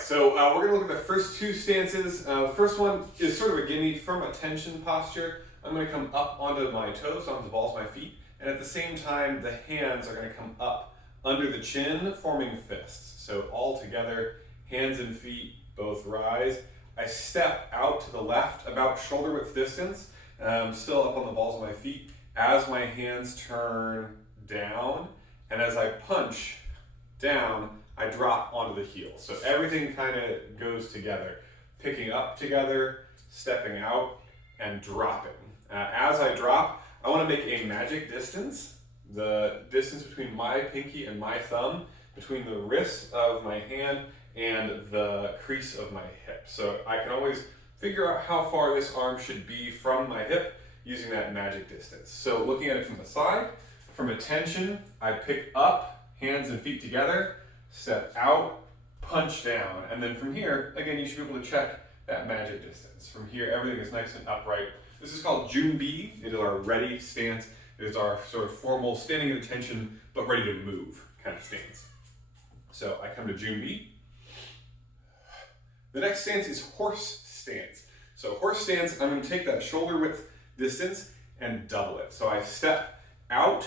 right, so we're going to look at the first two stances. First one is sort of a gimme from attention posture. I'm going to come up onto my toes, onto the balls of my feet, and at the same time, the hands are going to come up under the chin, forming fists. So all together, hands and feet both rise. I step out to the left about shoulder width distance, still up on the balls of my feet, as my hands turn down, and as I punch down, I drop onto the heel. So everything kind of goes together, picking up together, stepping out, and dropping. As I drop, I want to make a magic distance, the distance between my pinky and my thumb, between the wrist of my hand and the crease of my hip. So I can always figure out how far this arm should be from my hip using that magic distance. So looking at it from the side, from attention, I pick up, hands and feet together, step out, punch down, and then from here, again, you should be able to check that magic distance. From here, everything is nice and upright. This is called Junbi. It is our ready stance. It is our sort of formal standing at attention, but ready to move kind of stance. So I come to Junbi. The next stance is horse stance. So horse stance, I'm going to take that shoulder width distance and double it. So I step out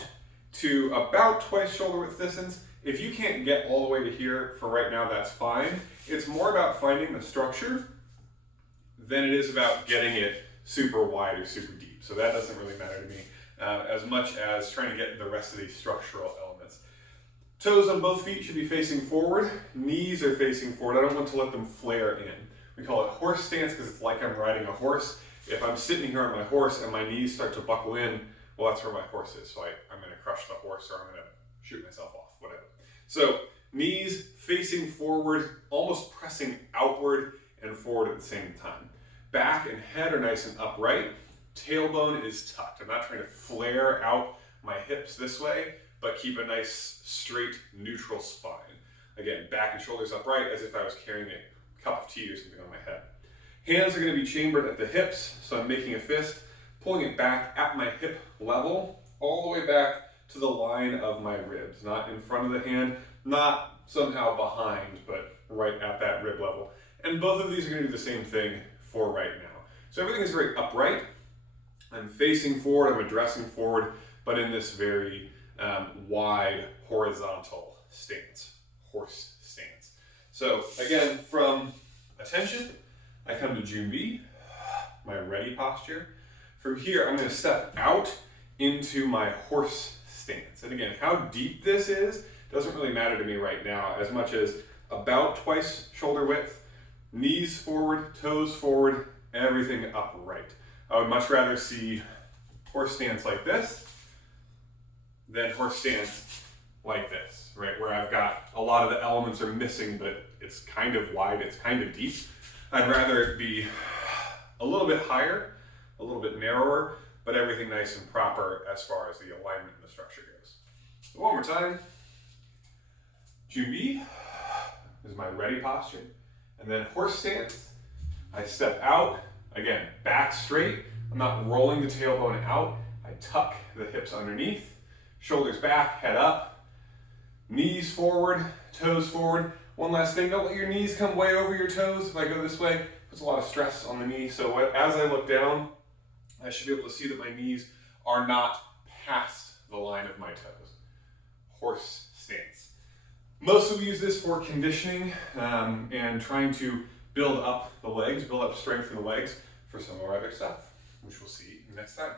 to about twice shoulder width distance. If you can't get all the way to here for right now, that's fine. It's more about finding the structure than it is about getting it super wide or super deep. So that doesn't really matter to me as much as trying to get the rest of these structural elements. Toes on both feet should be facing forward. Knees are facing forward. I don't want to let them flare in. We call it horse stance because it's like I'm riding a horse. If I'm sitting here on my horse and my knees start to buckle in, well, that's where my horse is. So I'm going to crush the horse or I'm going to shoot myself off, whatever. So knees facing forward, almost pressing outward and forward at the same time. Back and head are nice and upright. Tailbone is tucked. I'm not trying to flare out my hips this way, but keep a nice, straight, neutral spine. Again, back and shoulders upright as if I was carrying a cup of tea or something on my head. Hands are going to be chambered at the hips, so I'm making a fist, pulling it back at my hip level, all the way back to the line of my ribs. Not in front of the hand, not somehow behind, but right at that rib level. And both of these are going to do the same thing for right now. So everything is very upright. I'm facing forward, I'm addressing forward, but in this very wide horizontal stance, horse stance. So again, from attention, I come to Junbi, my ready posture. From here, I'm going to step out into my horse stance. And again, how deep this is doesn't really matter to me right now, as much as about twice shoulder width, knees forward, toes forward, everything upright. I would much rather see horse stance like this than horse stance like this, right? Where I've got a lot of the elements are missing, but it's kind of wide, it's kind of deep. I'd rather it be a little bit higher, a little bit narrower, but everything nice and proper as far as the alignment and the structure goes. So one more time. Junbi is my ready posture. And then horse stance, I step out, again, back straight. I'm not rolling the tailbone out. I tuck the hips underneath, shoulders back, head up, knees forward, toes forward. One last thing, don't let your knees come way over your toes. If I go this way, it puts a lot of stress on the knee. So as I look down, I should be able to see that my knees are not past the line of my toes. Horse stance. Mostly we use this for conditioning and trying to build up the legs, build up strength in the legs for some of our other stuff, which we'll see next time.